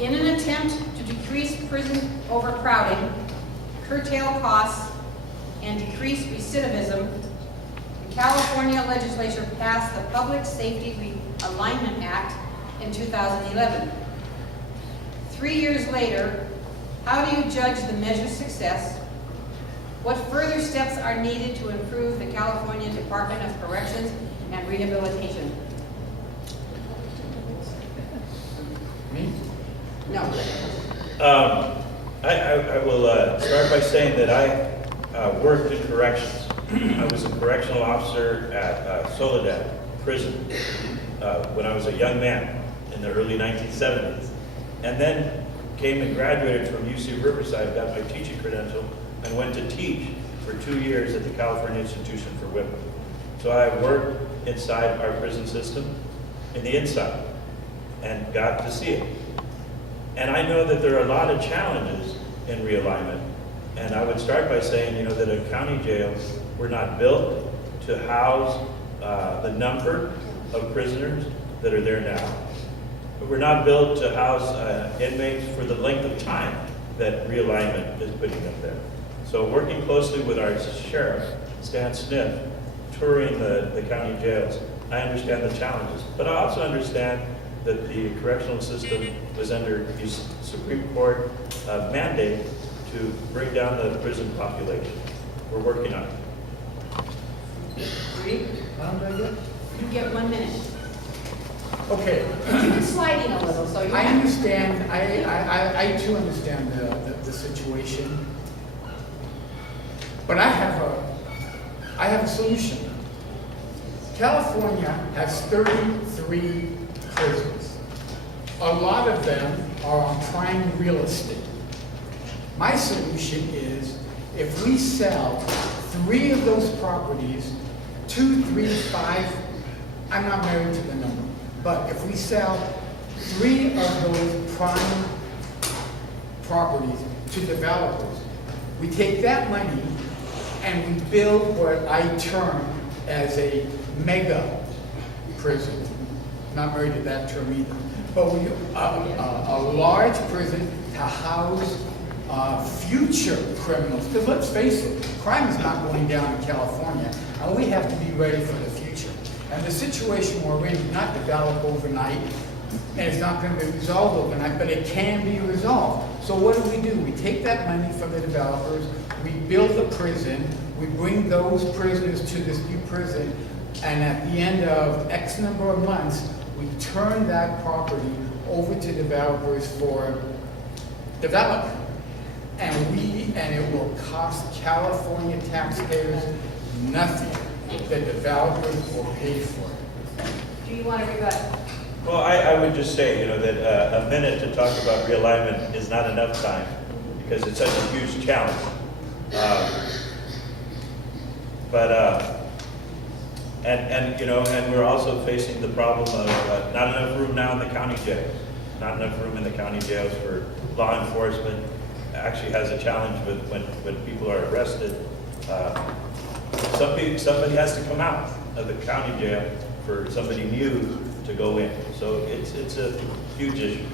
In an attempt to decrease prison overcrowding, curtail costs, and decrease recidivism, the California Legislature passed the Public Safety Realignment Act in 2011. 3 years later, how do you judge the measure's success? What further steps are needed to improve the California Department of Corrections and Rehabilitation? Me? No. I will start by saying that I worked in corrections. I was a correctional officer at Soledad Prison when I was a young man in the early 1970s. And then came and graduated from UC Riverside, got my teaching credential, and went to teach for 2 years at the California Institution for Women. So I worked inside our prison system, in the inside, and got to see it. And I know that there are a lot of challenges in realignment. And I would start by saying, that a county jail, we're not built to house the number of prisoners that are there now. But we're not built to house inmates for the length of time that realignment is putting up there. So working closely with our sheriff, Stan Smith, touring the county jails, I understand the challenges. But I also understand that the correctional system was under the Supreme Court mandate to bring down the prison population. We're working on it. Agree? How long do I get? You get 1 minute. Okay. You're sliding a little, so you're I understand, I too understand the situation. But I have a solution. California has 33 prisons. A lot of them are on prime real estate. My solution is if we sell 3 of those properties, 2, 3, 5, I'm not married to the number, but if we sell 3 of those prime properties to developers, we take that money and we build what I term as a mega prison. Not married to that term either. But a large prison to house future criminals. Because let's face it, crime is not going down in California, and we have to be ready for the future. And the situation we're in is not developed overnight, and it's not going to be resolved overnight, but it can be resolved. So what do? We take that money from the developers, we build a prison, we bring those prisoners to this new prison, and at the end of X number of months, we turn that property over to developers for development. And it will cost California taxpayers nothing. The developers will pay for it. Do you want to rebut? Well, I would just say, that a minute to talk about realignment is not enough time because it's such a huge challenge. And we're also facing the problem of not enough room now in the county jails. Not enough room in the county jails for law enforcement. Actually has a challenge with when people are arrested. Somebody has to come out of the county jail for somebody new to go in. So it's a huge issue.